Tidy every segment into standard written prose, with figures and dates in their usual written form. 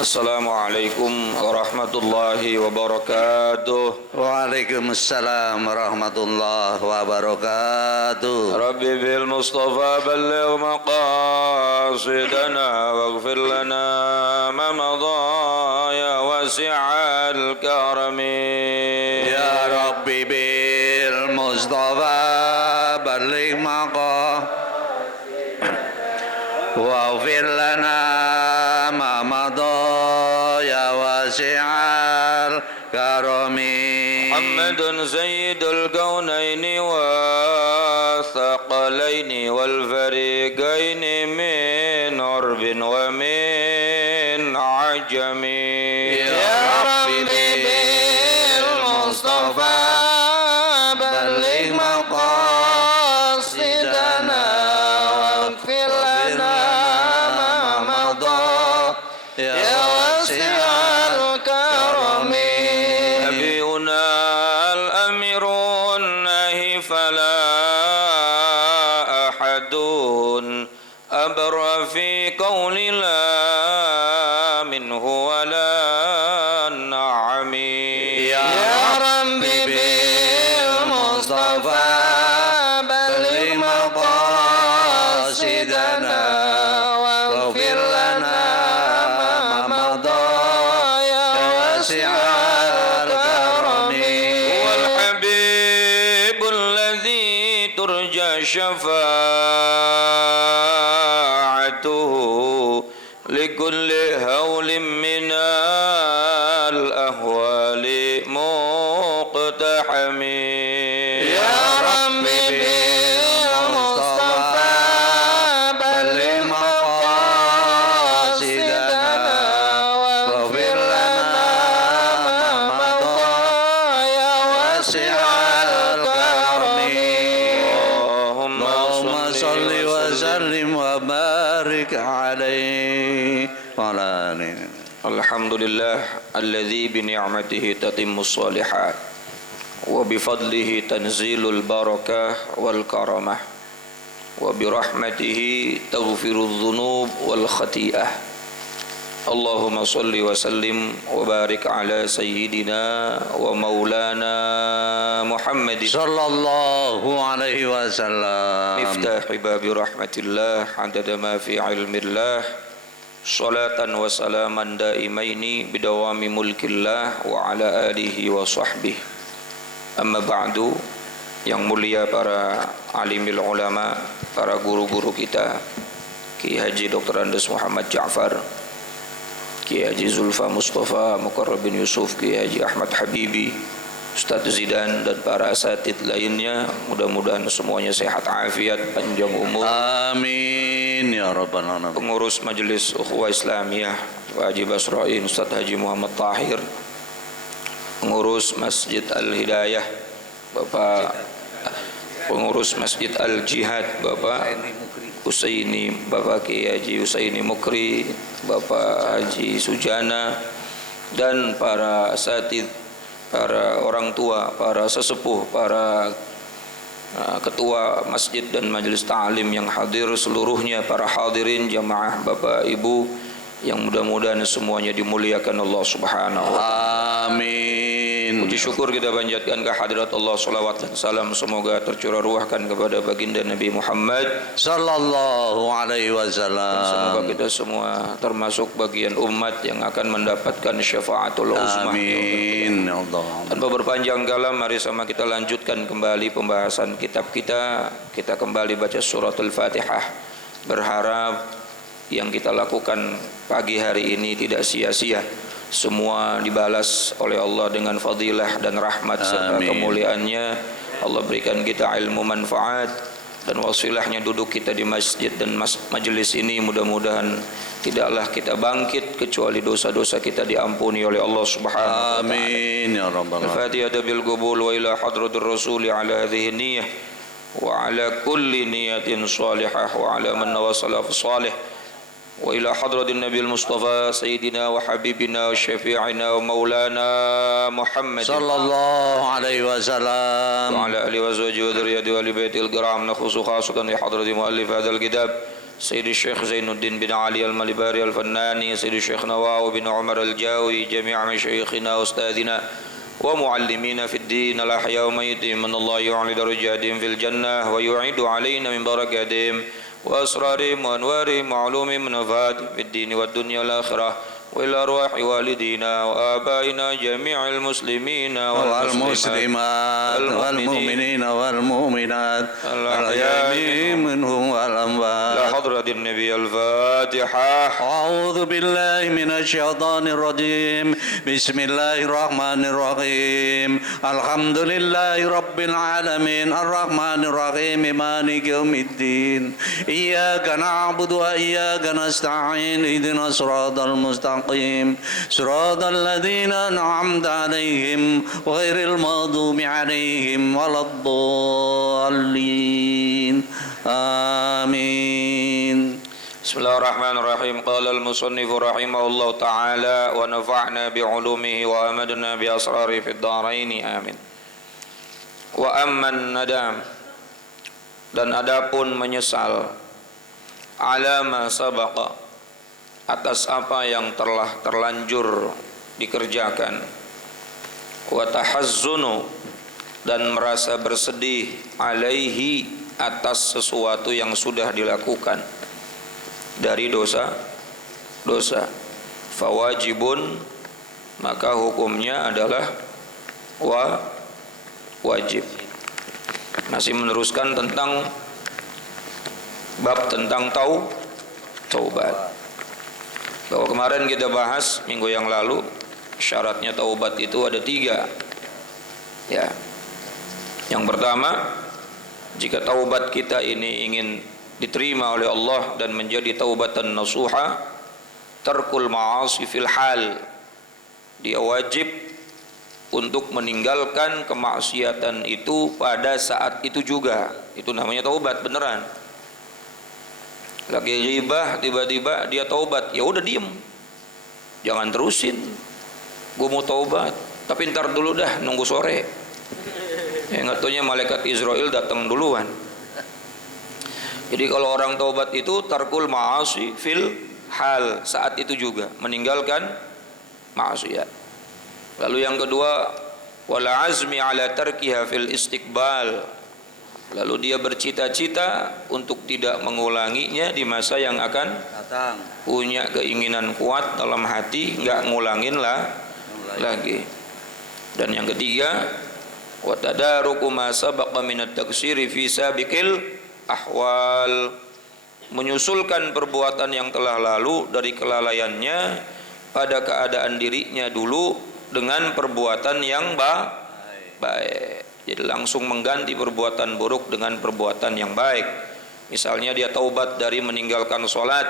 Assalamualaikum warahmatullahi wabarakatuh. Waalaikumsalam warahmatullahi wabarakatuh. Rabbi bil Mustafa balligh maqasidana waghfir lana ma madha ya wasi'al karami. Ya Rabbi bil Mustafa balligh waghfir lana ma madha ya wasi'al karami. Muhammadun sayyidul kaunaini wa thaqalaini wal fariqaini min urbin wa min ajami. Ya Rabbi bil Mustafa balligh maqasidana waghfir lana ma madha ya wasi'al karami. نبينا الأمير الناهي فلا أحد أبر في قول لا منه ولا النعمي. Ya Rabbi bil Mustafa balligh maqasidana waghfir lana ma madha ya wasi'al karami. والحبيب الذي ترجى شفاعته لكل هول من الأهوال مقتحم. Ya Rabbi bil Mustafa balligh maqasidana waghfir lana ma madha ya wasi'al karami. Allahumma salli wa sallim wa barik alaihi wa ala alihi. Alhamdulillah alladzi bi ni'matihi tatimmus shalihat wa bi fadlihi tanzilul barakah wal karamah wa bi rahmatihi taghfirudz dzunub wal khati'ah. Allahumma salli wa sallim wa barik ala sayyidina wa maulana Muhammadin Sallallahu alaihi wasallam. miftahi babi rahmatillah adada ma fi ilmillah. Salatan wa salaman daimaini bidawami mulkillah wa ala alihi wa sahbihi. Amma ba'du, yang mulia para alimil ulama, para guru-guru kita, Ki Haji Dr. Andes Muhammad Ja'far, Ki Haji Zulfa Mustafa Mukarrab bin Yusuf, Ki Haji Ahmad Habibi, Ustadz Zidan, dan para asatid lainnya, mudah-mudahan semuanya sehat afiat, panjang umur. Amin ya rabbal alamin. Pengurus Majelis Ukhuwah Islamiyah Pak Haji Basrain, Ustadz Haji Muhammad Tahir, pengurus Masjid Al-Hidayah, Bapak pengurus Masjid Al-Jihad, Bapak Usaini, Bapak Ki Haji Usaini Mukri, Bapak Haji Sujana, dan para asatid, para orang tua, para sesepuh, para ketua masjid dan majelis ta'lim yang hadir seluruhnya, para hadirin jamaah Bapak Ibu yang mudah-mudahan semuanya dimuliakan Allah Subhanahu wa taala. Amin. Puji syukur kita panjatkan kehadirat Allah, salawat dan salam semoga tercurah ruahkan kepada baginda Nabi Muhammad Sallallahu alaihi dan semoga wasallam. kita semua termasuk bagian umat yang akan mendapatkan syafaatul uzma. Amin ya Allah. Tanpa berpanjang kalam, mari sama kita lanjutkan kembali pembahasan kitab kita. Kita kembali baca surat Al-Fatihah, berharap yang kita lakukan pagi hari ini tidak sia-sia, semua dibalas oleh Allah dengan fadilah dan rahmat serta kemuliaannya. Allah berikan kita ilmu manfaat dan wasilahnya duduk kita di masjid dan majelis ini, mudah-mudahan tidaklah kita bangkit kecuali dosa-dosa kita diampuni oleh Allah Subhanahu wa taala. Amin ya rabbal alamin. Al-Fatihah bil qabul wa ila hadratir rasul ala hadhihi niyyah wa ala kulli niyatin salihah wa ala man wasala fi salih wa ila hadratin nabiyil mustafa sayyidina wa habibina wa syafi'ina wa maulana Muhammad sallallahu alaihi wasallam wa ala alihi wa sahbihi wa dzurriyyatihi wa ali baitil kiram, nakhusu khasatan li hadrati muallif hadzal kitab سيد الشيخ زين الدين بن علي الملباري الفناني، سيد الشيخ نواو بن عمر الجاوي، جميع مشايخنا وأستاذنا ومعلمين في الدين الأحياء والميتين، من الله يعلي درجاتهم في الجنة ويعيد علينا من بركاتهم وأسرارهم وأنوارهم وعلومهم ونفعاتهم في الدين والدنيا والآخرة، وإلى أرواح والدينا وآبائنا جميع المسلمين والمسلمات والمؤمنين والمؤمنات الأحياء منهم والأموات. إلى حضرة النبي الفاتحة. أعوذ بالله من الشيطان الرجيم. بسم الله الرحمن الرحيم. الحمد لله رب العالمين الرحمن الرحيم مالك يوم الدين. إياك نعبد وإياك نستعين. اهدنا الصراط المستقيم صراط الذين أنعمت عليهم غير المغضوب عليهم ولا الضالين. آمين. بسم الله الرحمن الرحيم. قال المصنف رحمه الله تعالى ونفعنا بعلومه وأمدنا بأسراره في الدارين آمين. وأما الندم, dan adapun menyesal, ala ma sabaqa, atas apa yang telah terlanjur dikerjakan, wa tahazzunu, dan merasa bersedih, alaihi, atas sesuatu yang sudah dilakukan dari dosa, fawajibun, maka hukumnya adalah wajib. Masih meneruskan tentang bab tentang taubat. Bahwa kemarin kita bahas minggu yang lalu, syaratnya taubat itu ada 3. Ya. Yang pertama, jika taubat kita ini ingin diterima oleh Allah dan menjadi taubatan nasuha, tarkul ma'asi fil hal. Dia wajib untuk meninggalkan kemaksiatan itu pada saat itu juga. Itu namanya taubat beneran. Lagi ghibah, tiba-tiba dia taubat, ya udah diem, jangan terusin. Gue mau taubat, tapi ntar dulu dah, nunggu sore. Ya nggak taunya malaikat Israel datang duluan. Jadi kalau orang taubat itu tarkul ma'asi fil hal, saat itu juga meninggalkan maksiat. Lalu yang kedua, wala azmi ala tarkiha fil istiqbal. Lalu dia bercita-cita untuk tidak mengulanginya di masa yang akan datang. Punya keinginan kuat dalam hati, nggak ngulangin lagi. Dan yang ketiga, wa tadaruku ma sabaqa min at-taksiri fi sabiqil ahwal, menyusulkan perbuatan yang telah lalu dari kelalaiannya pada keadaan dirinya dulu dengan perbuatan yang baik. Jadi langsung mengganti perbuatan buruk dengan perbuatan yang baik. Misalnya dia taubat dari meninggalkan sholat,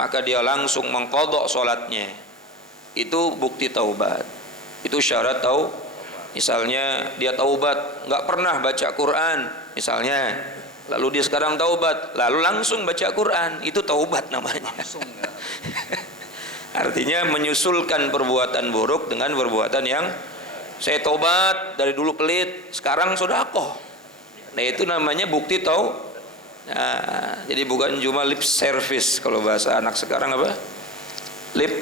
maka dia langsung mengqadha sholatnya. Itu bukti taubat. Itu syarat Misalnya dia taubat, nggak pernah baca Quran, misalnya, lalu dia sekarang taubat, lalu langsung baca Quran, itu taubat namanya. Artinya menyusulkan perbuatan buruk dengan perbuatan yang, saya taubat dari dulu pelit, sekarang sedekah. Nah itu namanya bukti Nah, jadi bukan cuma lip service, kalau bahasa anak sekarang apa? Lip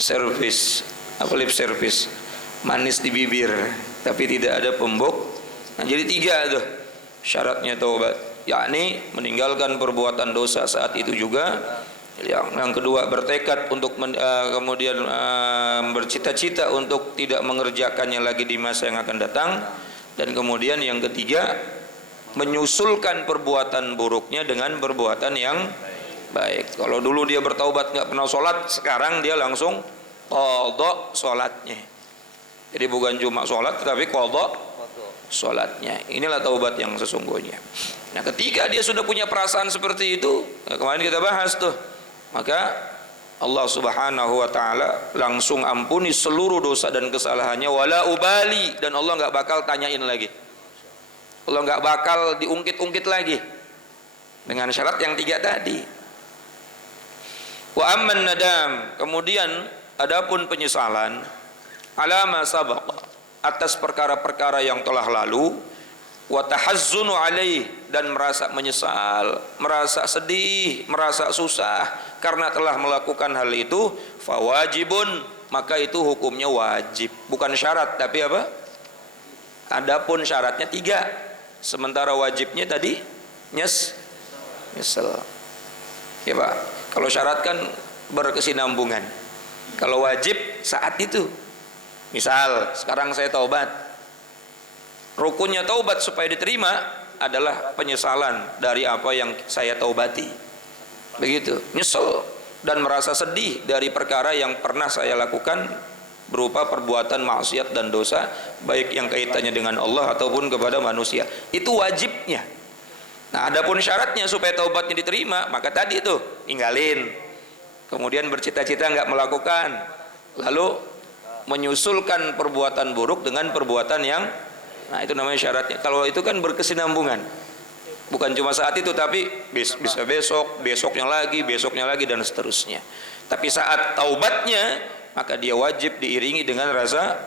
service. Apa lip service? Manis di bibir, tapi tidak ada pembuk. Nah, jadi 3 tuh syaratnya taubat, yakni meninggalkan perbuatan dosa saat itu juga. Yang kedua, bertekad untuk kemudian bercita-cita untuk tidak mengerjakannya lagi di masa yang akan datang. Dan kemudian yang ketiga, menyusulkan perbuatan buruknya dengan perbuatan yang baik. Kalau dulu dia bertaubat nggak pernah sholat, sekarang dia langsung qadha sholatnya. Jadi bukan cuma sholat, tetapi qadha sholatnya. Inilah taubat yang sesungguhnya. Nah, ketika dia sudah punya perasaan seperti itu, kemarin kita bahas tuh, maka Allah Subhanahu wa taala langsung ampuni seluruh dosa dan kesalahannya, wala ubali, dan Allah enggak bakal tanyain lagi. Allah enggak bakal diungkit-ungkit lagi. Dengan syarat yang 3 tadi. Wa amman nadam, kemudian adapun penyesalan, ala ma sabaqa, atas perkara-perkara yang telah lalu, wa tahazzunu alaih, dan merasa menyesal, merasa sedih, merasa susah karena telah melakukan hal itu, fawajibun, maka itu hukumnya wajib, bukan syarat tapi apa? Adapun syaratnya 3, sementara wajibnya tadi nyesel. Ya Pak, kalau syarat kan berkesinambungan. Kalau wajib saat itu, misal sekarang saya taubat, rukunnya taubat supaya diterima adalah penyesalan dari apa yang saya taubati. Begitu, nyesel dan merasa sedih dari perkara yang pernah saya lakukan berupa perbuatan maksiat dan dosa, baik yang kaitannya dengan Allah ataupun kepada manusia. Itu wajibnya. Nah, adapun syaratnya supaya taubatnya diterima, maka tadi itu tinggalin, kemudian bercita-cita nggak melakukan, lalu menyusulkan perbuatan buruk dengan perbuatan yang, nah itu namanya syaratnya. Kalau itu kan berkesinambungan, bukan cuma saat itu tapi bisa besok, besoknya lagi dan seterusnya. Tapi saat taubatnya, maka dia wajib diiringi dengan rasa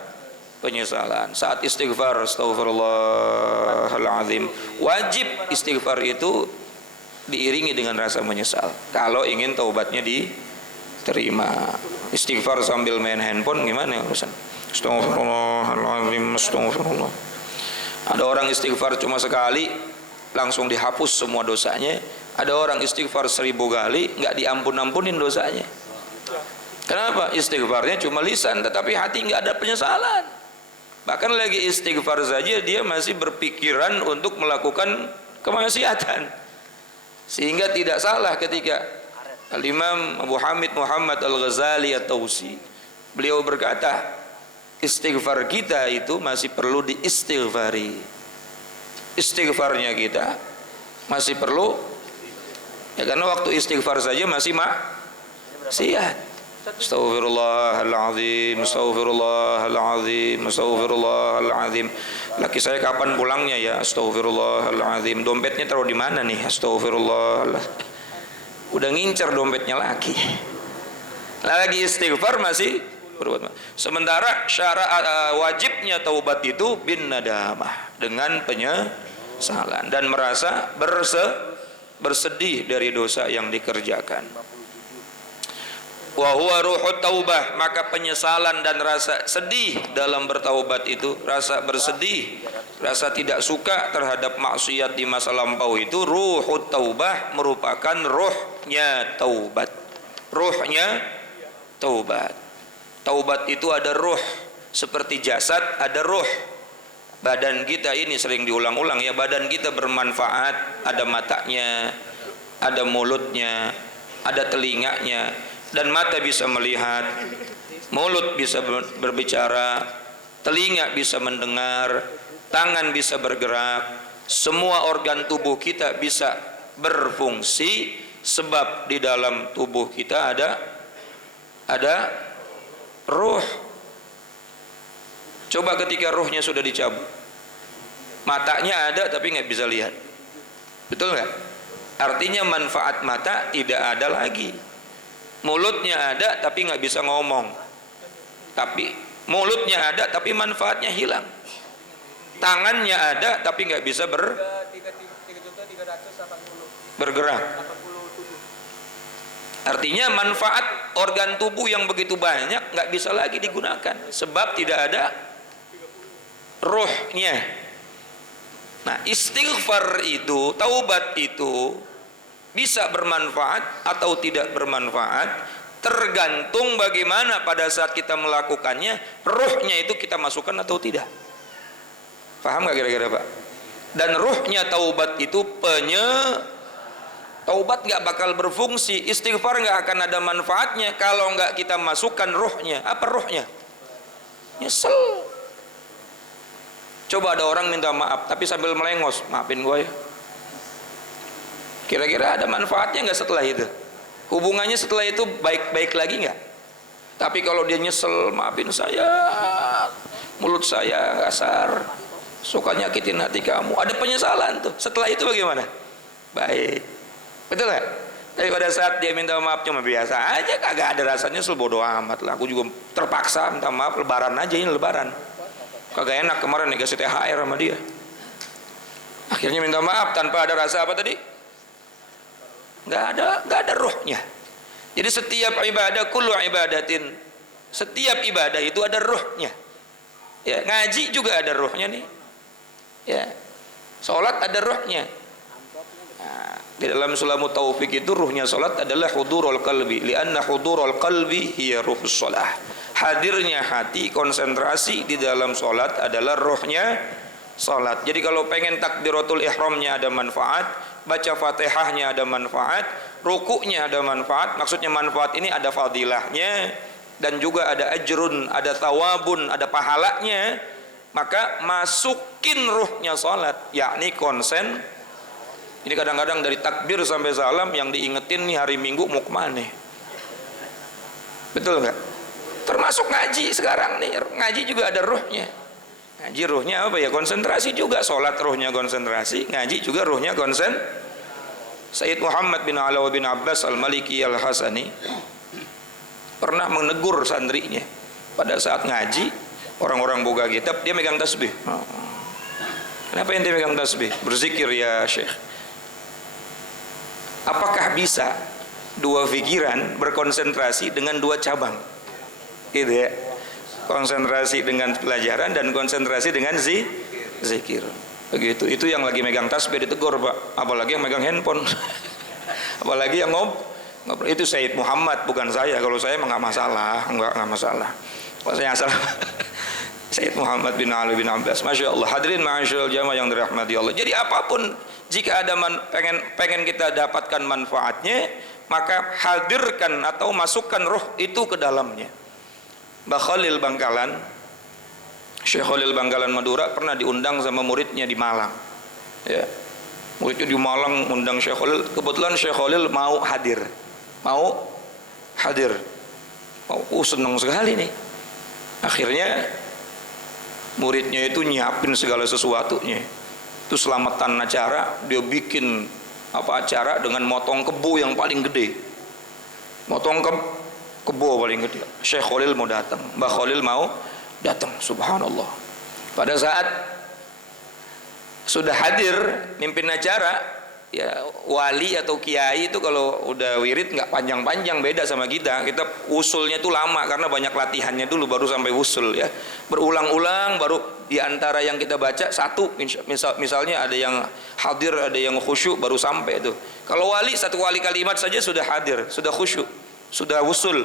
penyesalan. Saat istighfar, astaghfirullahaladzim, wajib istighfar itu diiringi dengan rasa menyesal kalau ingin taubatnya diterima. Istighfar sambil main handphone gimana urusan? Astaghfirullahaladzim, astaghfirullah. Ada orang istighfar cuma sekali langsung dihapus semua dosanya. Ada orang istighfar 1000 kali nggak diampun-ampunin dosanya. Kenapa? Istighfarnya cuma lisan tetapi hati nggak ada penyesalan. Bahkan lagi istighfar saja dia masih berpikiran untuk melakukan kemaksiatan. Sehingga tidak salah ketika Al-Imam Abu Hamid Muhammad Al-Ghazali At-Tausi, beliau berkata, istighfar kita itu masih perlu diistighfari. Istighfarnya kita masih perlu, ya karena waktu istighfar saja masih maksiat. Astaghfirullahaladzim, astaghfirullahaladzim, astaghfirullahaladzim. Laki saya kapan pulangnya ya? Astaghfirullahaladzim. Dompetnya taruh di mana nih? Astaghfirullahaladzim. Udah ngincer dompetnya lagi. Lagi istighfar masih berbuat. Sementara syarat wajibnya taubat itu bin nadamah, dengan penyesalan dan merasa bersedih dari dosa yang dikerjakan. Wa huwa ruhut taubah, maka penyesalan dan rasa sedih dalam bertaubat itu, rasa bersedih, rasa tidak suka terhadap maksiat di masa lampau itu, ruhut taubah, merupakan ruhnya taubat. Ruhnya taubat. Taubat itu ada ruh, seperti jasad ada ruh. Badan kita ini sering diulang-ulang ya, badan kita bermanfaat, ada matanya, ada mulutnya, ada telinganya, dan mata bisa melihat, mulut bisa berbicara, telinga bisa mendengar, tangan bisa bergerak, semua organ tubuh kita bisa berfungsi, sebab di dalam tubuh kita ada ruh. Coba ketika ruhnya sudah dicabut, matanya ada tapi nggak bisa lihat, betul nggak? Artinya manfaat mata tidak ada lagi. Mulutnya ada tapi nggak bisa ngomong, tapi mulutnya ada tapi manfaatnya hilang. Tangannya ada tapi nggak bisa bergerak. Artinya manfaat organ tubuh yang begitu banyak nggak bisa lagi digunakan sebab tidak ada ruhnya. Nah, istighfar itu, taubat itu bisa bermanfaat atau tidak bermanfaat tergantung bagaimana pada saat kita melakukannya, ruhnya itu kita masukkan atau tidak. Paham nggak kira-kira Pak? Dan ruhnya taubat itu taubat nggak bakal berfungsi, istighfar nggak akan ada manfaatnya kalau nggak kita masukkan ruhnya. Apa ruhnya? Nyesel. Coba ada orang minta maaf tapi sambil melengos, maafin gue ya. Kira-kira ada manfaatnya nggak setelah itu? Hubungannya setelah itu baik-baik lagi nggak? Tapi kalau dia nyesel, maafin saya, mulut saya kasar, suka nyakitin hati kamu, ada penyesalan tuh. Setelah itu bagaimana? Baik, betul nggak? Tapi pada saat dia minta maaf cuma biasa aja, kagak ada rasanya, bodo amat lah. Aku juga terpaksa minta maaf, lebaran aja, ini lebaran. Kagak enak kemarin dikasih THR sama dia. Akhirnya minta maaf tanpa ada rasa apa tadi? Nggak ada ruhnya. Jadi setiap ibadah, kullu ibadatin, setiap ibadah itu ada ruhnya. Ya, ngaji juga ada ruhnya nih. Ya, sholat ada ruhnya. Nah, di dalam Sulamut Taufik itu ruhnya sholat adalah hudurul qalbi, lianna hudurul qalbi hiya ruhus sholah. Hadirnya hati, konsentrasi di dalam sholat adalah ruhnya sholat. Jadi kalau pengen takbiratul ihramnya ada manfaat, baca fatihahnya ada manfaat, rukuknya ada manfaat. Maksudnya manfaat ini ada fadilahnya dan juga ada ajrun, ada tawabun, ada pahalanya. Maka masukin ruhnya sholat, yakni konsen. Ini kadang-kadang dari takbir sampai salam yang diingetin nih hari Minggu mau kemana? Betul nggak? Termasuk ngaji sekarang nih, ngaji juga ada ruhnya. Ngaji ruhnya apa ya? Konsentrasi juga. Sholat ruhnya konsentrasi, ngaji juga ruhnya konsen. Sayyid Muhammad bin Alawi bin Abbas al-Maliki al-Hasani pernah menegur santrinya pada saat ngaji. Orang-orang buka kitab, dia megang tasbih. Kenapa ente megang tasbih? Berzikir ya Syekh. Apakah bisa dua pikiran berkonsentrasi dengan dua cabang? Gitu ya. Konsentrasi dengan pelajaran dan konsentrasi dengan zikir. Begitu. Itu yang lagi megang tasbih ditegur, Pak. Apalagi yang megang handphone. Apalagi yang ngobrol. Itu Sayyid Muhammad, bukan saya. Kalau saya nggak masalah, nggak masalah. Kalau saya asal Sayyid Muhammad bin Ali bin Abbas. Masya Allah. Hadirin ma'asyiral jamaah yang dirahmati Allah. Jadi apapun jika ada pengen kita dapatkan manfaatnya, maka hadirkan atau masukkan ruh itu ke dalamnya. Mbah Khalil Bangkalan, Syekh Khalil Bangkalan Madura pernah diundang sama muridnya di Malang. Ya. Muridnya di Malang undang Syekh Khalil. Kebetulan Syekh Khalil mau hadir. Mau senang sekali nih. Akhirnya muridnya itu nyiapin segala sesuatunya. Itu selamatan acara, dia bikin acara dengan motong kebo yang paling gede. Motong kebo paling gede. Syekh Khalil mau datang, Mbah Khalil mau datang. Subhanallah. Pada saat sudah hadir mimpin acara, ya wali atau kiai itu kalau udah wirid nggak panjang-panjang, beda sama kita. Kita usulnya itu lama karena banyak latihannya dulu baru sampai usul ya. Berulang-ulang baru diantara yang kita baca satu, misalnya ada yang hadir, ada yang khusyuk baru sampai itu. Kalau wali satu kali kalimat saja sudah hadir, sudah khusyuk, sudah usul.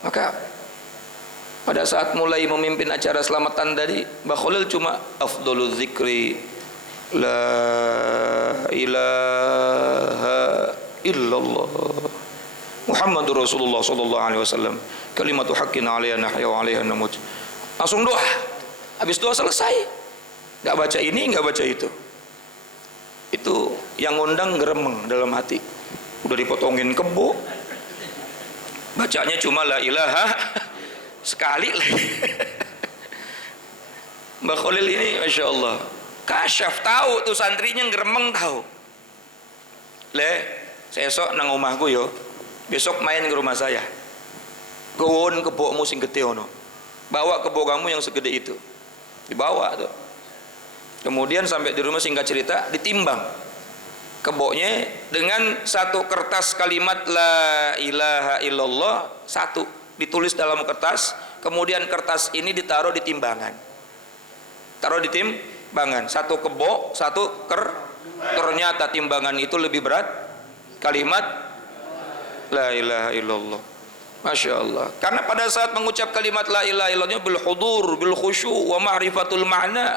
Maka pada saat mulai memimpin acara selamatan tadi, Mbah Khalil cuma afdhalul zikri la ilaha illallah Muhammadur Rasulullah sallallahu alaihi wasallam kalimatu haqqin 'alaiha nahya wa 'alaiha namut. Langsung doa. Habis doa selesai. Enggak baca ini, enggak baca itu. Itu yang ngundang geremeng dalam hati. Udah dipotongin kebo. Bacanya cuma la ilaha sekali lagi. Mbah Khalil ini Masya Allah kasyaf, tahu tuh santrinya geremeng, tahu. Sesok nang omahku yo, besok main ke rumah saya. Gowon kebokmu sing gede ono. Bawa kebo kamu yang segede itu. Dibawa tuh. Kemudian sampai di rumah singkat cerita ditimbang keboknya dengan satu kertas kalimat la ilaha illallah, satu ditulis dalam kertas, kemudian kertas ini ditaruh di timbangan. Taruh di timbangan, satu kebo, satu ternyata timbangan itu lebih berat kalimat la ilaha illallah. Masya Allah. Karena pada saat mengucap kalimat la ilaha illallahnya bil hudur, bil khusyu wa ma'rifatul ma'na,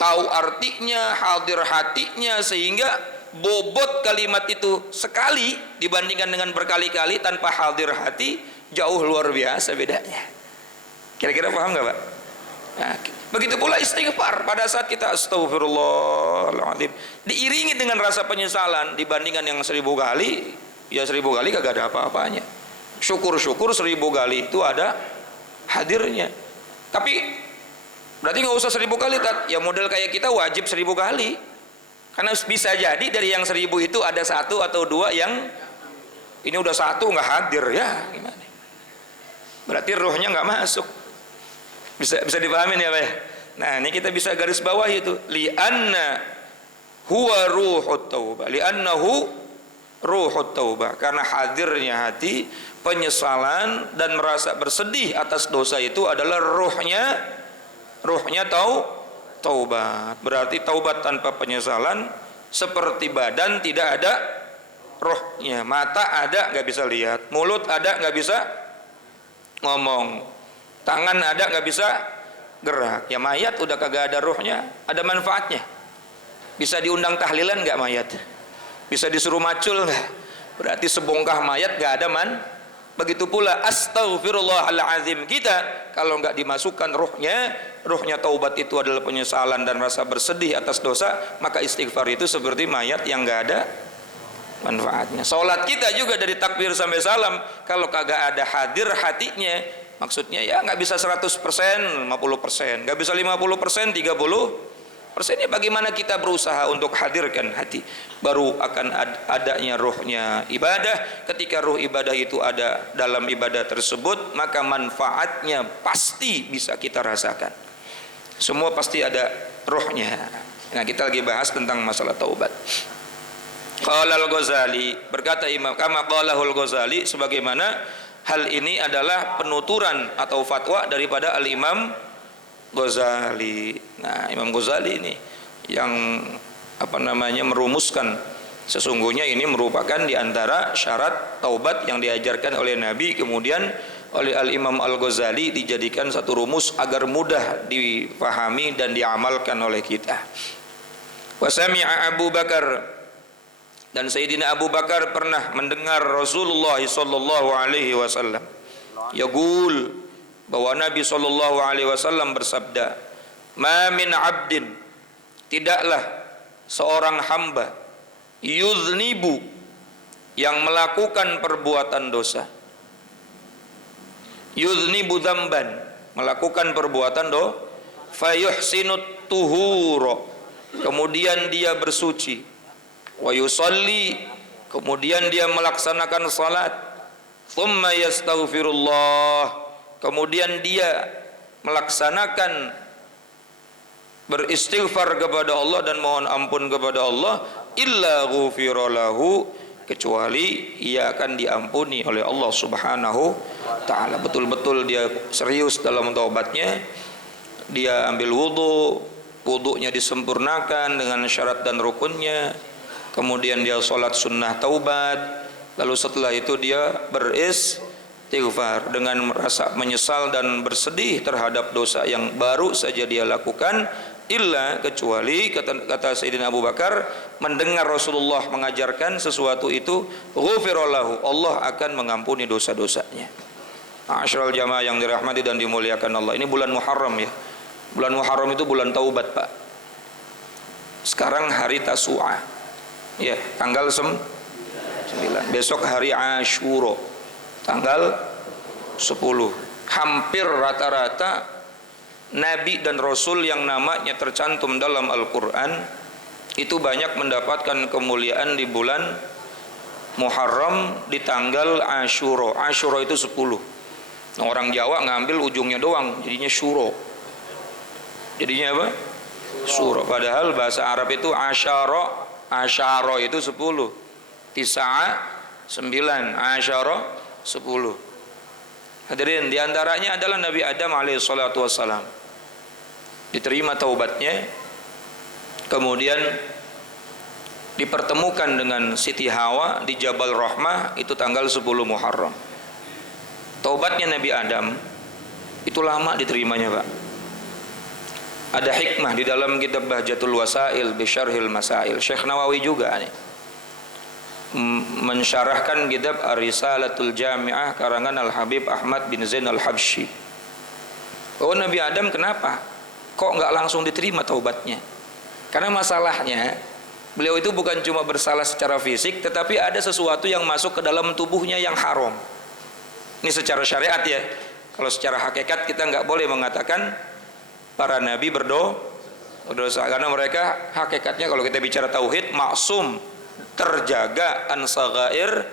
tahu artinya, hadir hatinya, sehingga bobot kalimat itu sekali dibandingkan dengan berkali-kali tanpa hadir hati jauh luar biasa bedanya. Kira-kira paham nggak Pak? Nah, begitu pula istighfar. Pada saat kita astagfirullahaladzim diiringi dengan rasa penyesalan dibandingkan yang 1000 kali, ya 1000 kali kagak ada apa-apanya. Syukur-syukur 1000 kali itu ada hadirnya. Tapi berarti nggak usah 1000 kali, ya model kayak kita wajib 1000 kali. Karena bisa jadi dari yang 1000 itu ada satu atau dua yang ini udah satu nggak hadir, ya gimana? Berarti ruhnya nggak masuk. Bisa dipahamin ya Pak? Nah, ini kita bisa garis bawah itu, li'anna huwa ruhut taubah, li'annahu ruhut taubah, karena hadirnya hati penyesalan dan merasa bersedih atas dosa itu adalah ruhnya taubat. Berarti taubat tanpa penyesalan seperti badan tidak ada rohnya. Mata ada nggak bisa lihat, mulut ada nggak bisa ngomong, tangan ada nggak bisa gerak. Ya mayat udah kagak ada rohnya, ada manfaatnya. Bisa diundang tahlilan nggak mayat? Bisa disuruh macul nggak? Berarti sebongkah mayat nggak ada Begitu pula astaghfirullahalazim kita, kalau nggak dimasukkan ruhnya taubat itu adalah penyesalan dan rasa bersedih atas dosa, maka istighfar itu seperti mayat yang nggak ada manfaatnya. Salat kita juga dari takbir sampai salam, kalau kagak ada hadir hatinya, maksudnya ya nggak bisa 100%, 50%, nggak bisa 50%, 30%. Ya bagaimana kita berusaha untuk hadirkan hati, baru akan adanya ruhnya ibadah. Ketika ruh ibadah itu ada dalam ibadah tersebut, maka manfaatnya pasti bisa kita rasakan. Semua pasti ada ruhnya. Nah, kita lagi bahas tentang masalah taubat. Qala al-Ghazali, berkata Imam kama qalahu al-Ghazali, sebagaimana hal ini adalah penuturan atau fatwa daripada al-Imam Ghazali. Nah, Imam Ghazali ini yang merumuskan, sesungguhnya ini merupakan diantara syarat taubat yang diajarkan oleh Nabi, kemudian oleh Al-Imam Al-Ghazali dijadikan satu rumus agar mudah dipahami dan diamalkan oleh kita. Wa sami'a Abu Bakar, dan Sayyidina Abu Bakar pernah mendengar Rasulullah sallallahu alaihi wasallam yaqul, bahwa Nabi sallallahu alaihi wasallam bersabda, "Ma min 'abdin," tidaklah seorang hamba, "yuznibu," yang melakukan perbuatan dosa. Yuznibu dzamban, melakukan perbuatan fayuhsinut tuhuro, kemudian dia bersuci, wa yusalli, kemudian dia melaksanakan salat, thumma yastaghfirullah, kemudian dia melaksanakan beristighfar kepada Allah dan mohon ampun kepada Allah, illa ghufira lahu, kecuali ia akan diampuni oleh Allah Subhanahu ta'ala. Betul-betul dia serius dalam taubatnya, dia ambil wudunya disempurnakan dengan syarat dan rukunnya, kemudian dia sholat sunnah taubat, lalu setelah itu dia beristighfar dengan merasa menyesal dan bersedih terhadap dosa yang baru saja dia lakukan, illa, kecuali kata Sayyidina Abu Bakar, mendengar Rasulullah mengajarkan sesuatu itu, ghufirallahu, Allah akan mengampuni dosa-dosanya. Ma'asyiral jamaah yang dirahmati dan dimuliakan Allah, ini bulan Muharram ya. Bulan Muharram itu bulan taubat, Pak. Sekarang hari Tasu'a ya, tanggal 9. Besok hari Asyura tanggal 10. Hampir rata-rata Nabi dan Rasul yang namanya tercantum dalam Al-Quran itu banyak mendapatkan kemuliaan di bulan Muharram di tanggal Asyura. Asyura itu 10. Nah, orang Jawa ngambil ujungnya doang, jadinya syuro. Jadinya apa? Syuro. Padahal bahasa Arab itu asyara itu 10, tisa'a 9, asyara 10. Hadirin, diantaranya adalah Nabi Adam alaihissalatu wassalam, diterima taubatnya, kemudian dipertemukan dengan Siti Hawa di Jabal Rahmah, itu tanggal 10 Muharram. Taubatnya Nabi Adam itu lama diterimanya, Pak. Ada hikmah di dalam kitab Bahjatul Wasail bi Syarhil Masail. Syekh Nawawi juga nih mensyarahkan kitab Ar-Risalatul Jami'ah karangan Al-Habib Ahmad bin Zain Al-Habsyi. Oh, Nabi Adam kenapa kok nggak langsung diterima taubatnya? Karena masalahnya beliau itu bukan cuma bersalah secara fisik, tetapi ada sesuatu yang masuk ke dalam tubuhnya yang haram. Ini secara syariat ya. Kalau secara hakikat kita nggak boleh mengatakan para nabi berdosa, karena mereka hakikatnya kalau kita bicara tauhid maksum, terjaga an saghair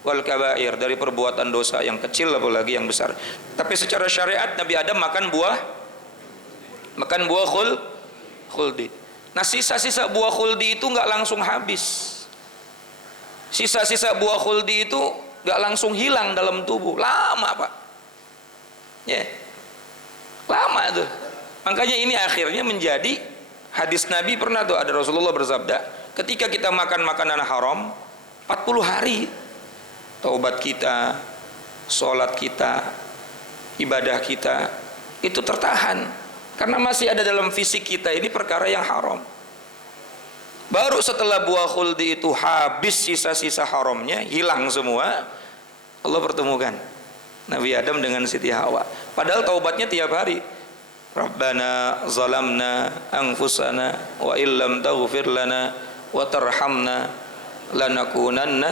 wal kabair, dari perbuatan dosa yang kecil apalagi yang besar. Tapi secara syariat Nabi Adam makan buah makan buah khuldi. Nah, sisa-sisa buah khuldi itu nggak langsung habis. Sisa-sisa buah khuldi itu nggak langsung hilang dalam tubuh, lama Pak. Ya, lama tuh. Makanya ini akhirnya menjadi hadis Nabi. Pernah tuh ada Rasulullah bersabda, ketika kita makan makanan haram 40 hari taubat kita, sholat kita, ibadah kita itu tertahan karena masih ada dalam fisik kita ini perkara yang haram. Baru setelah buah khuldi itu habis sisa-sisa haramnya, hilang semua, Allah pertemukan Nabi Adam dengan Siti Hawa. Padahal taubatnya tiap hari. Rabbana zalamna anfusana wa illam taghfir lana wa tarhamna lanakunanna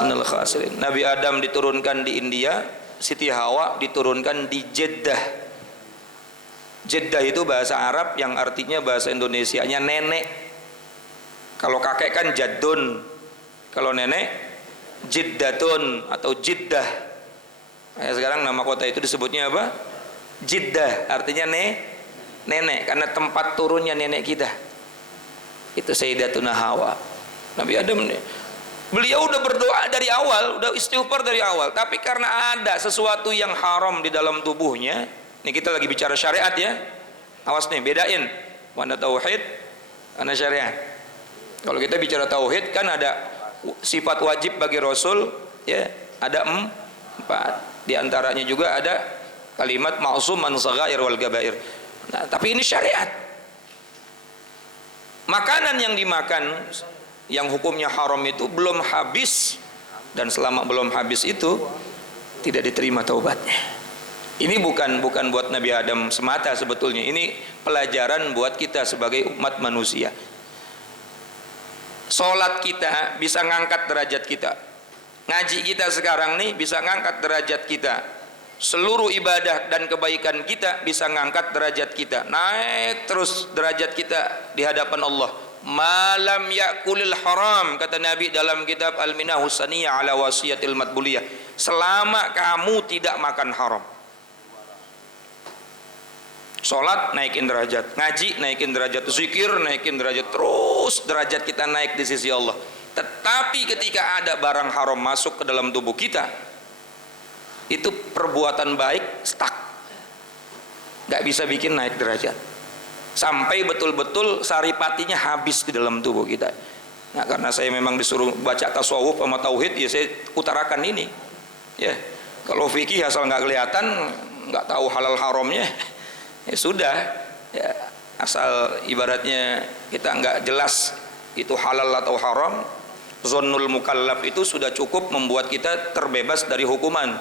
minal khasirin. Nabi Adam diturunkan di India, Siti Hawa diturunkan di Jeddah. Jeddah itu bahasa Arab yang artinya bahasa Indonesianya nenek. Kalau kakek kan jaddun, kalau nenek jiddatun atau jiddah. Nah, sekarang nama kota itu disebutnya apa? Jeddah, artinya nenek, karena tempat turunnya nenek kita. Itu Sayyidatuna Hawa. Nabi Adam nih, beliau udah berdoa dari awal, udah istighfar dari awal, tapi karena ada sesuatu yang haram di dalam tubuhnya. Ini kita lagi bicara syariat ya. Awas nih, bedain mana tauhid, mana syariat. Kalau kita bicara tauhid kan ada sifat wajib bagi Rasul ya, ada 4. Di antaranya juga ada kalimat ma'sum man saghair wal gabair. Nah, tapi ini syariat. Makanan yang dimakan yang hukumnya haram itu belum habis, dan selama belum habis itu tidak diterima taubatnya. Ini bukan buat Nabi Adam semata sebetulnya. Ini pelajaran buat kita sebagai umat manusia. Sholat kita bisa ngangkat derajat kita, ngaji kita sekarang nih bisa ngangkat derajat kita, seluruh ibadah dan kebaikan kita bisa ngangkat derajat kita, naik terus derajat kita di hadapan Allah. Malam yakulil haram, kata Nabi dalam kitab Al-Minah Husaniyah ala Wasiyatil Matbuliyah, selama kamu tidak makan haram. Sholat naikin derajat, ngaji naikin derajat, zikir naikin derajat, terus derajat kita naik di sisi Allah. Tetapi ketika ada barang haram masuk ke dalam tubuh kita, itu perbuatan baik stuck, nggak bisa bikin naik derajat sampai betul-betul saripatinya habis di dalam tubuh kita. Nah, karena saya memang disuruh baca tasawuf sama tauhid, ya saya utarakan ini ya. Kalau fikih asal nggak kelihatan, nggak tahu halal haramnya, ya sudah ya, asal ibaratnya kita nggak jelas itu halal atau haram, zonnul mukallaf itu sudah cukup membuat kita terbebas dari hukuman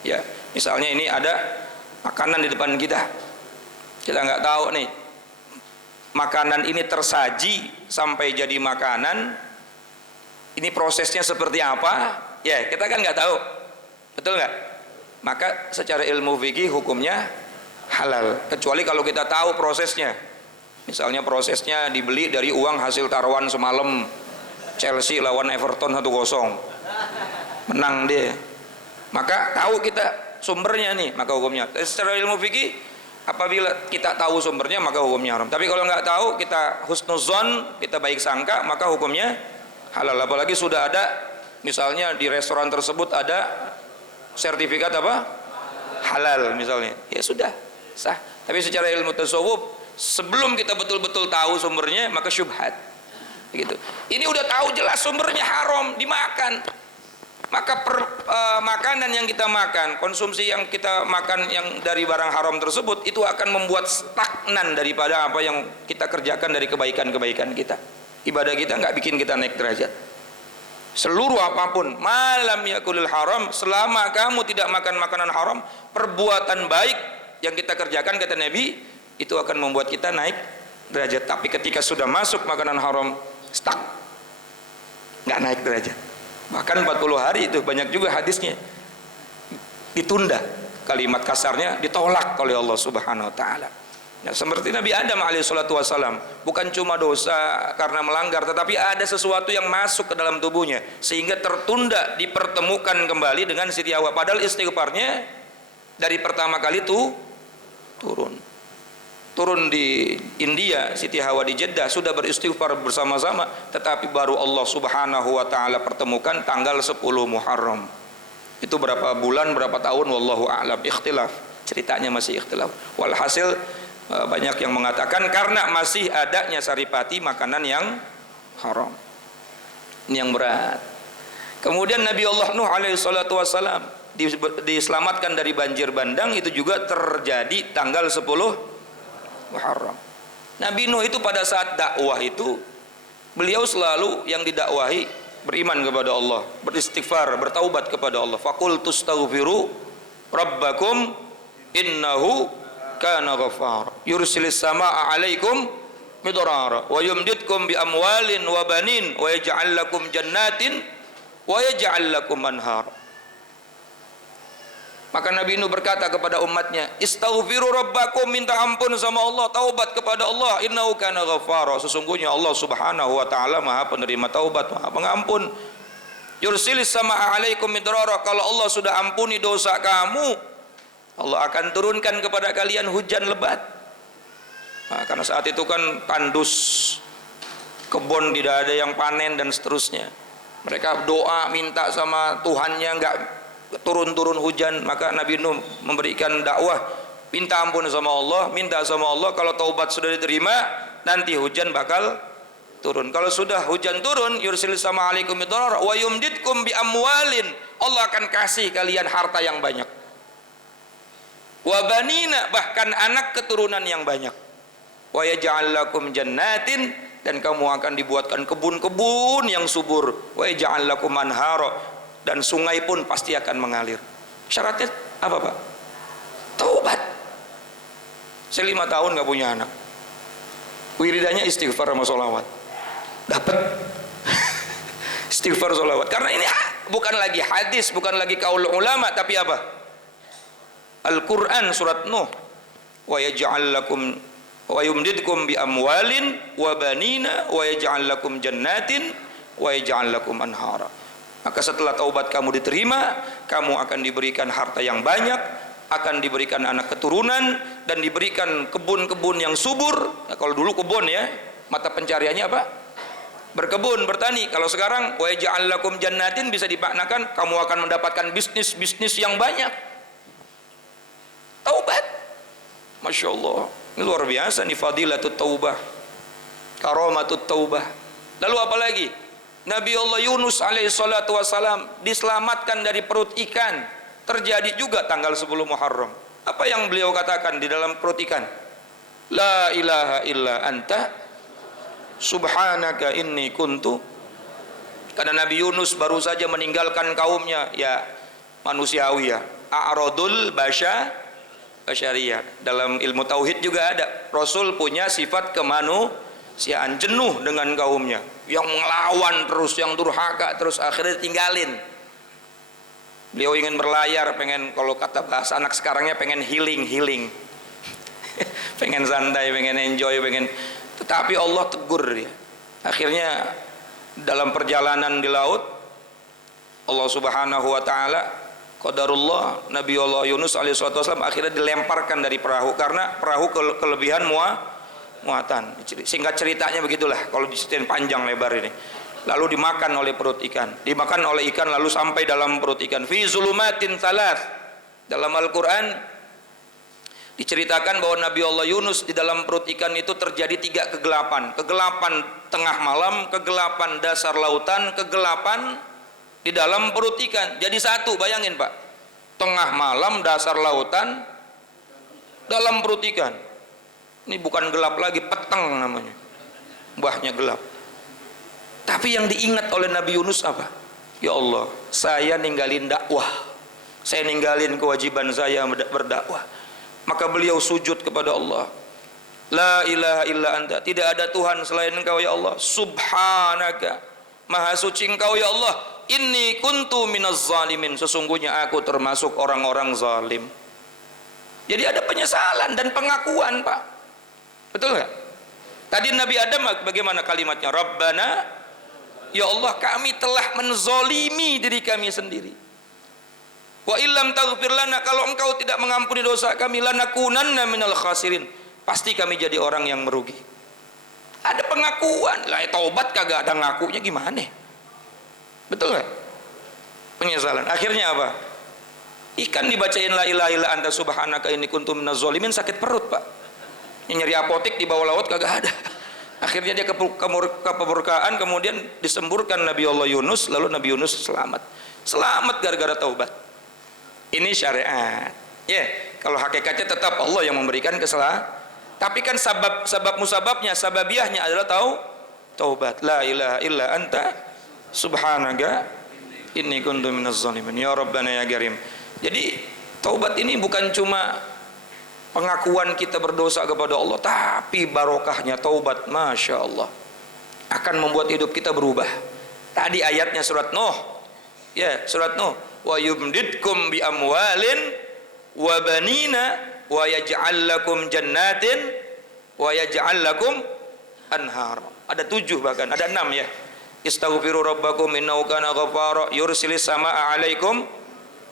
ya. Misalnya ini ada makanan di depan kita, kita nggak tahu nih makanan ini tersaji sampai jadi makanan, ini prosesnya seperti apa ya, kita kan nggak tahu, betul nggak? Maka secara ilmu fikih hukumnya halal, kecuali kalau kita tahu prosesnya. Misalnya prosesnya dibeli dari uang hasil taruhan semalam Chelsea lawan Everton 1-0, menang dia, maka tahu kita sumbernya nih, maka hukumnya. Secara ilmu fikih apabila kita tahu sumbernya maka hukumnya haram. Tapi kalau nggak tahu, kita husnuzon, kita baik sangka, maka hukumnya halal. Apalagi sudah ada misalnya di restoran tersebut ada sertifikat apa? Halal misalnya, ya sudah sah. Tapi secara ilmu tasawuf, sebelum kita betul-betul tahu sumbernya maka syubhat gitu. Ini udah tahu jelas sumbernya haram dimakan, maka makanan yang kita makan, konsumsi yang kita makan yang dari barang haram tersebut itu akan membuat stagnan daripada apa yang kita kerjakan dari kebaikan-kebaikan kita. Ibadah kita nggak bikin kita naik derajat. Seluruh apapun, malam yakulil haram, selama kamu tidak makan makanan haram, perbuatan baik yang kita kerjakan, kata Nabi, itu akan membuat kita naik derajat. Tapi ketika sudah masuk makanan haram, stuck, nggak naik derajat. Bahkan 40 hari itu banyak juga hadisnya ditunda, kalimat kasarnya ditolak oleh Allah Subhanahu wa taala. Nah, seperti Nabi Adam alaihissalatu wassalam, bukan cuma dosa karena melanggar, tetapi ada sesuatu yang masuk ke dalam tubuhnya sehingga tertunda dipertemukan kembali dengan Siti Hawa, padahal istighfarnya dari pertama kali itu turun. turun di India, Siti Hawa di Jeddah, sudah beristighfar bersama-sama, tetapi baru Allah Subhanahu wa taala pertemukan tanggal 10 Muharram. Itu berapa bulan, berapa tahun, wallahu a'lam, ikhtilaf. Ceritanya masih ikhtilaf. Walhasil banyak yang mengatakan karena masih adanya saripati, makanan yang haram. Ini yang berat. Kemudian Nabi Allah Nuh alaihi salatu wassalam diselamatkan dari banjir bandang, itu juga terjadi tanggal 10 Muharram. Nabi Nuh itu pada saat dakwah itu, beliau selalu yang didakwahi beriman kepada Allah, beristighfar, bertaubat kepada Allah. Faqul tustaghfiru rabbakum innahu kana ghaffar yursilis samaa 'alaikum midrara wa yumditkum bi amwalin wa banin wa yaj'al lakum jannatin wa yaj'al lakum anhar. Maka Nabi Nuh berkata kepada umatnya, istaghfiru rabbakum, minta ampun sama Allah, taubat kepada Allah, innahu kana ghaffara, sesungguhnya Allah Subhanahu wa taala Maha penerima taubat, Maha pengampun. Yursilis samaa 'alaikum midrara, kalau Allah sudah ampuni dosa kamu, Allah akan turunkan kepada kalian hujan lebat. Nah, karena saat itu kan tandus, kebun tidak ada yang panen dan seterusnya. Mereka doa minta sama Tuhannya, enggak turun-turun hujan. Maka Nabi Nuh memberikan dakwah, minta ampun sama Allah, minta sama Allah, kalau taubat sudah diterima, nanti hujan bakal turun. Kalau sudah hujan turun, yursilis sama alaikum midrara wa yumditkum bi amwalin, Allah akan kasih kalian harta yang banyak, wa banina, bahkan anak keturunan yang banyak, wa yaj'al lakum jannatin, dan kamu akan dibuatkan kebun-kebun yang subur, wa yaj'al lakum anhara, dan sungai pun pasti akan mengalir. Syaratnya apa Pak? Taubat. Saya 5 tahun nggak punya anak, wiridanya istighfar sama sholawat, dapat istighfar sholawat. Karena ini bukan lagi hadis, bukan lagi kaul ulama, tapi apa? Al-Quran surat Nuh, wa yaj'al lakum wa yumdidkum bi amwalin wa banina wa yaj'al lakum jannatin wa yaj'al lakum anhara. Maka setelah taubat kamu diterima, kamu akan diberikan harta yang banyak, akan diberikan anak keturunan, dan diberikan kebun-kebun yang subur. Nah, kalau dulu kebun ya, mata pencariannya apa? Berkebun, bertani. Kalau sekarang wa yaj'al lakum jannatin bisa dimaknakan kamu akan mendapatkan bisnis yang banyak. Taubat, Masya Allah, ini luar biasa nih fadilatut taubah, karomatut taubah. Lalu apa lagi? Nabi Allah Yunus alaihi salatu wassalam diselamatkan dari perut ikan, terjadi juga tanggal 10 Muharram. Apa yang beliau katakan di dalam perut ikan? La ilaha illa anta subhanaka inni kuntu. Karena Nabi Yunus baru saja meninggalkan kaumnya, ya manusiawi ya, a'radul basyariyah. Dalam ilmu tauhid juga ada, Rasul punya sifat kemanusiaan, jenuh dengan kaumnya yang melawan terus, yang durhaka terus, akhirnya tinggalin. Beliau ingin berlayar, pengen, kalau kata bahasa anak sekarangnya pengen healing pengen santai, pengen enjoy, tetapi Allah tegur dia. Akhirnya dalam perjalanan di laut, Allah Subhanahu wa taala qadarullah, Nabi Allah Yunus alaihissalam akhirnya dilemparkan dari perahu karena perahu kelebihan muatan. Singkat ceritanya begitulah, kalau diceritain panjang lebar ini. Lalu dimakan oleh perut ikan, dimakan oleh ikan, lalu sampai dalam perut ikan. Fi zulumatin thalath. Dalam Al-Quran diceritakan bahwa Nabi Allah Yunus di dalam perut ikan itu terjadi 3 kegelapan. Kegelapan tengah malam, kegelapan dasar lautan, kegelapan di dalam perut ikan. Jadi satu, bayangin Pak, tengah malam, dasar lautan, dalam perut ikan. Ini bukan gelap lagi, peteng namanya, mbahnya gelap. Tapi yang diingat oleh Nabi Yunus apa? Ya Allah, saya ninggalin dakwah, saya ninggalin kewajiban saya berdakwah. Maka beliau sujud kepada Allah. La ilaha illa anta, tidak ada Tuhan selain Engkau ya Allah. Subhanaka, maha suci Engkau ya Allah. Inni kuntu minaz zalimin, sesungguhnya aku termasuk orang-orang zalim. Jadi ada penyesalan dan pengakuan Pak. Betul nggak? Tadi Nabi Adam bagaimana kalimatnya? Rabbana, ya Allah, kami telah menzolimi diri kami sendiri. Wa illam taghfir lana, kalau Engkau tidak mengampuni dosa kami, lanakunanna minal khasirin, pasti kami jadi orang yang merugi. Ada pengakuan lah, taubat kagak ada ngakunya gimana? Betul nggak? Penyesalan. Akhirnya apa? Ikan dibacain la ilaha illa anta subhanaka inni kuntu minaz zalimin sakit perut, Pak. Nyari apotek di bawah laut kagak ada. Akhirnya dia kepemurkaan, kemudian disemburkan Nabi Allah Yunus, lalu Nabi Yunus selamat. Selamat gara-gara taubat. Ini syariat. Ya, kalau hakikatnya tetap Allah yang memberikan kesalahan. Tapi kan sabab musababnya, sababiahnya adalah taubat. La ilaha illa anta subhanaka inni kuntu minaz zalimin. Ya Rabbana ya Karim. Jadi taubat ini bukan cuma pengakuan kita berdosa kepada Allah, tapi barokahnya taubat, masya Allah, akan membuat hidup kita berubah. Tadi ayatnya surat Nuh, ya surat Nuh, wa yumdidkum bi amwalin wa banina wa yaj'al lakum jannatin wa yaj'al lakum anhar. Ada 7 bahkan, ada 6 ya. Istaghfiru rabbakum innahu kana ghaffara yursilis samaa 'alaikum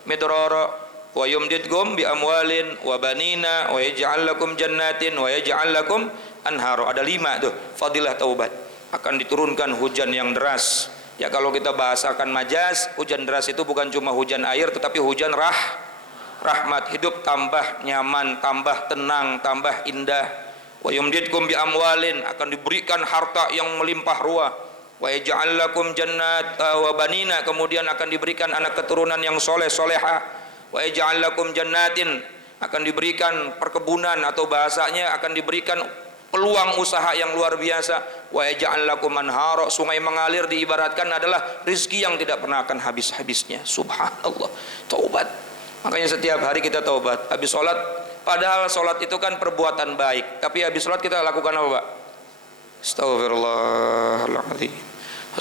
midrara wa yumdidkum bi amwalin wa banina wa yaj'al lakum jannatin wa yaj'al lakum anhar. Ada 5 tuh fadilah taubat. Akan diturunkan hujan yang deras. Ya kalau kita bahasakan majaz, hujan deras itu bukan cuma hujan air tetapi hujan rahmat. Hidup tambah nyaman, tambah tenang, tambah indah. Wa yumdidkum bi amwalin, akan diberikan harta yang melimpah ruah. Wa yaj'al lakum jannat wa banina, kemudian akan diberikan anak keturunan yang soleh soleha. Wa yaj'al lakum jannatin, akan diberikan perkebunan atau bahasanya akan diberikan peluang usaha yang luar biasa. Wa yaj'al lakum anhara, sungai mengalir diibaratkan adalah rezeki yang tidak pernah akan habis-habisnya. Subhanallah. Taubat. Makanya setiap hari kita taubat. Habis sholat, padahal sholat itu kan perbuatan baik, tapi habis sholat kita lakukan apa, Pak? Astaghfirullahaladzim,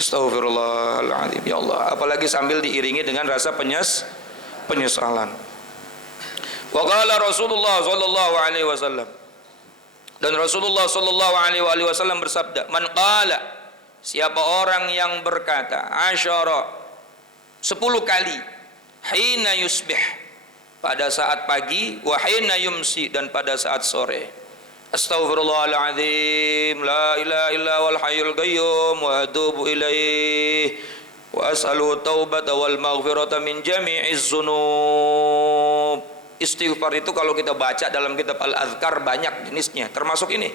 astaghfirullahaladzim, ya Allah. Apalagi sambil diiringi dengan rasa penyesalan. Wa qala Rasulullah sallallahu alaihi wasallam, dan Rasulullah sallallahu alaihi wasallam bersabda, man qala, siapa orang yang berkata asyara 10 kali, hina yusbih, pada saat pagi, wa hina yumsi, dan pada saat sore, astaghfirullahaladzim, la ilaha illa wal hayyul qayyum, wa atubu ilaih, wa as'alu taubata wal maghfirata min jami'iz dzunub. Istighfar itu kalau kita baca dalam kitab Al-Adhkar banyak jenisnya, termasuk ini.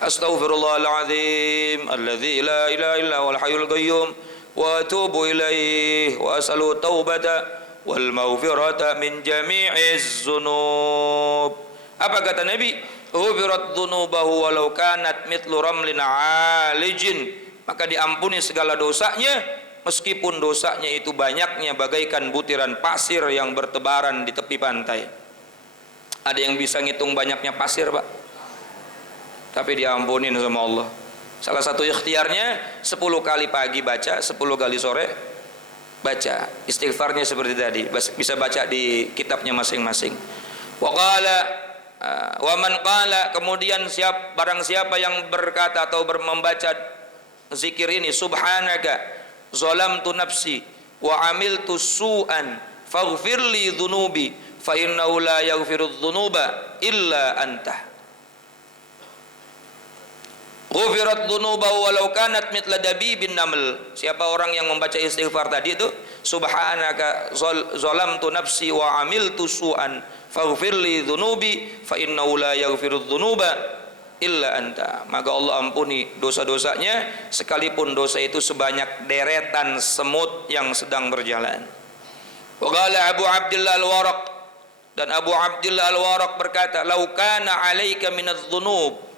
Astaghfirullahaladzim alladzi la ilaha illa wal hayyul qayyum, wa atubu ilaih, wa as'alu taubata wal maghfirata min jami'iz dzunub. Apa kata Nabi? Ghufirat dzunubahu walau kanat mithlu ramlin 'alijin, maka diampuni segala dosanya meskipun dosanya itu banyaknya bagaikan butiran pasir yang bertebaran di tepi pantai. Ada yang bisa ngitung banyaknya pasir, Pak? Tapi diampunin sama Allah. Salah satu ikhtiarnya 10 kali pagi baca, 10 kali sore baca. Istighfarnya seperti tadi, bisa baca di kitabnya masing-masing. Wa qala wa man qala, kemudian barang siapa yang berkata atau membaca zikir ini, subhanaka zalamtu nafsi wa amiltu su'an faghfirli dhunubi fa innahu la yaghfiru dhunuba illa anta. Ghufirat dhunubahu walau kanat mithla dabibin naml. Siapa orang yang membaca istighfar tadi itu, subhanaka zalamtu nafsi wa amiltu su'an faghfirli dhunubi fa innahu la yaghfiru dhunuba illa anta, maka Allah ampuni dosa-dosanya sekalipun dosa itu sebanyak deretan semut yang sedang berjalan. Wa qala Abu Abdillah Al-Waraq, dan Abu Abdillah Al-Waraq berkata, lau kana 'alaika minadz dzunub,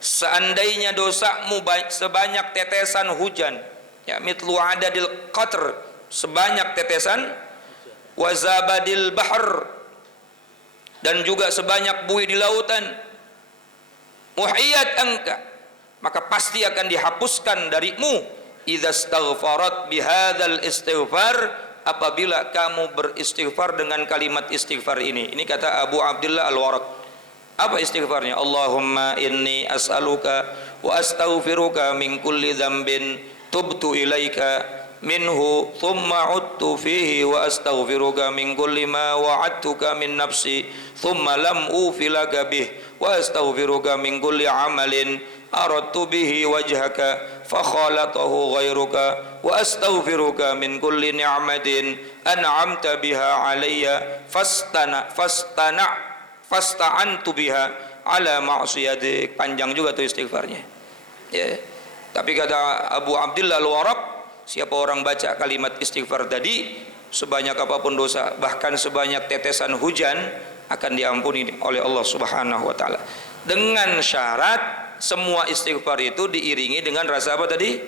seandainya dosamu sebanyak tetesan hujan, ya mitlu adadil qatr, sebanyak tetesan, wa zabadil bahr, dan juga sebanyak buih di lautan, muhiyat angka, maka pasti akan dihapuskan darimu, idza staghfarat bihadzal istighfar, apabila kamu beristighfar dengan kalimat istighfar ini. Ini kata Abu Abdullah Al-Waraq. Apa istighfarnya? Allahumma inni as'aluka wa astaghfiruka min kulli dzambin tubtu ilaika minhu thumma udtu fihi wa astaghfiruka min kulli ma wa'adtuka min nafsi thumma lam ufilaka bih wa astaghfiruka min kulli amalin aradtu bihi wajhaka fa khalatahu ghairuka wa astaghfiruka min kulli ni'matin an'amta biha alayya fasta'antu biha ala ma'siyatik. Panjang juga tuh istighfarnya ya. Tapi kata Abu Abdillah Al-Waraq, siapa orang baca kalimat istighfar tadi, sebanyak apapun dosa, bahkan sebanyak tetesan hujan, akan diampuni oleh Allah Subhanahu wa taala. Dengan syarat semua istighfar itu diiringi dengan rasa apa tadi?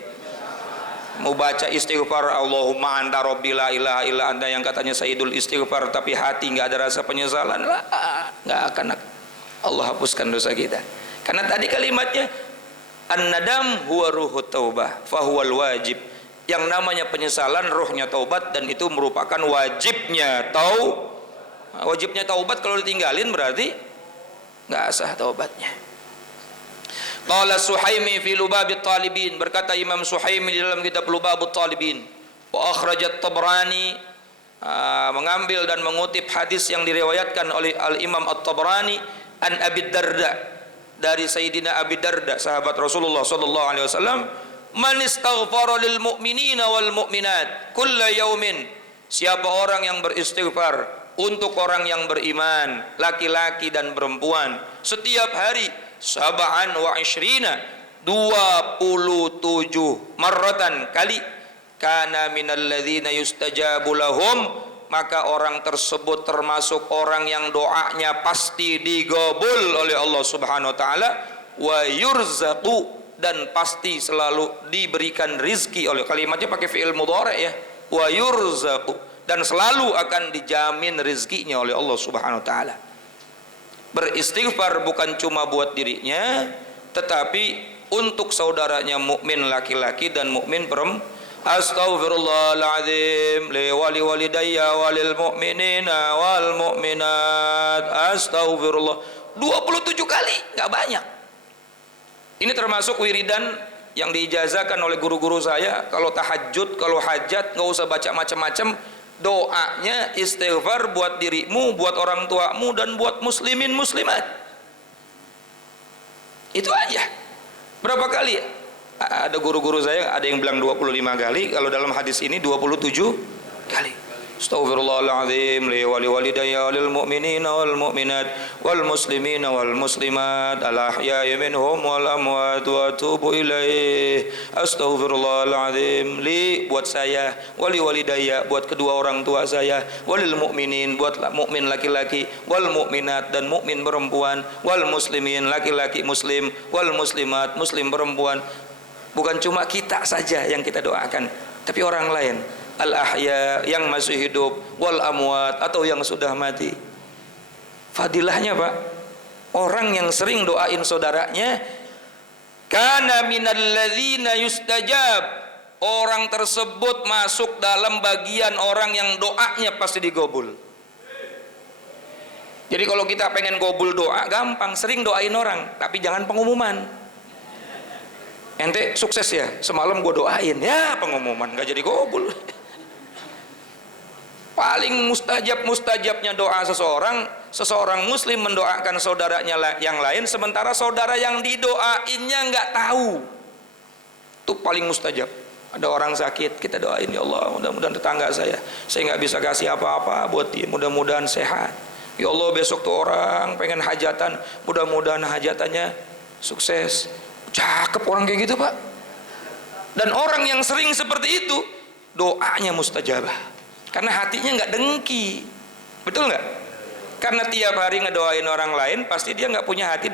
Mau baca istighfar Allahumma anta rabbi la ilaha illa anta yang katanya sayyidul istighfar, tapi hati nggak ada rasa penyesalan, lah nggak akan Allah hapuskan dosa kita. Karena tadi kalimatnya an-nadam huwa ruhut taubah fahuwal wajib. Yang namanya penyesalan ruhnya taubat, dan itu merupakan wajibnya taubat. Kalau ditinggalin berarti nggak sah taubatnya. Qala Suhaimi fi Lubabit Talibin, berkata Imam Suhaimi di dalam kitab Lubabut Talibin, wa akhrajat Tabrani, mengambil dan mengutip hadis yang diriwayatkan oleh Al-Imam At-Tabrani an Abi Darda, dari Sayyidina Abi Darda, sahabat Rasulullah sallallahu alaihi wasallam, man istaghfara lil mu'minina wal mu'minat kulla yaumin, siapa orang yang beristighfar untuk orang yang beriman, laki-laki dan perempuan, setiap hari, sab'an wa ishrina, 27 marratan kali, kana minal ladzina yustajabu lahum, maka orang tersebut termasuk orang yang doanya pasti digabul oleh Allah Subhanahu wa taala, wa yurzaqu, dan pasti selalu diberikan rizki oleh, kalimatnya pakai fi'il mudhari ya, wa yurzaqu, dan selalu akan dijamin rizkinya oleh Allah Subhanahu wa taala. Beristighfar bukan cuma buat dirinya, tetapi untuk saudaranya mukmin laki-laki dan mukmin perempuan. Astaghfirullahaladzim li wali walidayya walil mu'minina wal mu'minat. Astaghfirullah 27 kali, nggak banyak. Ini termasuk wiridan yang diijazahkan oleh guru-guru saya. Kalau tahajud, kalau hajat, nggak usah baca macam-macam. Doanya istighfar buat dirimu, buat orang tuamu, dan buat muslimin muslimat. Itu aja. Berapa kali? Ada guru-guru saya, ada yang bilang 25 kali. Kalau dalam hadis ini 27 kali. Astaghfirullahaladzim li wali walidayya walil mu'minina wal mu'minat wal muslimina wal muslimat al ahya'i minhum wal amwat wa atubu ilaih. Astaghfirullahaladzim li, buat saya, wali walidayya, buat kedua orang tua saya, walil mu'minin, buat mukmin laki-laki, wal mu'minat, dan mukmin perempuan, wal muslimin, laki-laki muslim, wal muslimat, muslim perempuan. Bukan cuma kita saja yang kita doakan, tapi orang lain, al-ahya, yang masih hidup, wal amwat, atau yang sudah mati. Fadilahnya Pak, orang yang sering doain saudaranya, kana minal ladzina yustajab, orang tersebut masuk dalam bagian orang yang doanya pasti digobul. Jadi kalau kita pengen gobul doa, gampang, sering doain orang, tapi jangan pengumuman. Ente sukses ya, semalam gue doain, ya pengumuman, gak jadi gobul. Paling mustajabnya doa seseorang muslim mendoakan saudaranya yang lain, sementara saudara yang didoainnya nggak tahu. Itu paling mustajab. Ada orang sakit, kita doain, ya Allah mudah-mudahan tetangga saya nggak bisa kasih apa-apa buat dia, mudah-mudahan sehat. Ya Allah besok tuh orang pengen hajatan, mudah-mudahan hajatannya sukses. Cakep orang kayak gitu Pak. Dan orang yang sering seperti itu doanya mustajabah, karena hatinya nggak dengki. Betul nggak? Karena tiap hari ngedoain orang lain, pasti dia nggak punya hati